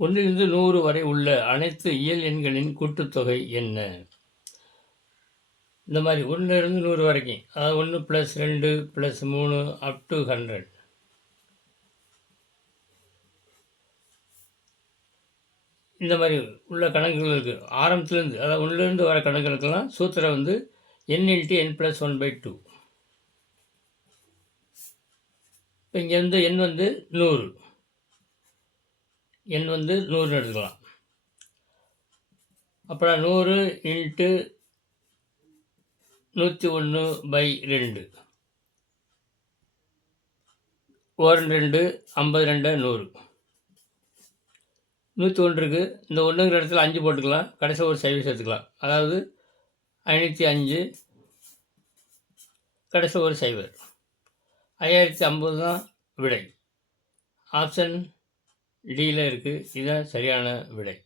ஒன்றிலிருந்து 100 வரை உள்ள அனைத்து இயல் எண்களின் கூட்டுத்தொகை என்ன? இந்த மாதிரி 1லிருந்து 100 வரைக்கும், அதாவது 1 + 2 + 3 அப் டு 100. இந்த மாதிரி உள்ள கணக்குகள் இருக்குது. ஆரம்பத்துலேருந்து, அதாவது 1லேருந்து வர கணக்குகளுக்கெல்லாம் சூத்திரம் வந்து n × n + 1/2. இப்போ இங்கே வந்து n வந்து 100, n வந்து 100ன்னு எடுத்துக்கலாம். அப்புறம் 100 × 101/2. 2 52 100. 101க்கு இந்த 1ங்கிற இடத்துல 5 போட்டுக்கலாம். கடைசியில் ஒரு 0 சேர்த்துக்கலாம். அதாவது 505, கடைசியில் ஒரு 0. 5050 தான் விடை. ஆப்ஷன் டியில் இருக்குது. இதுதான் சரியான விடை.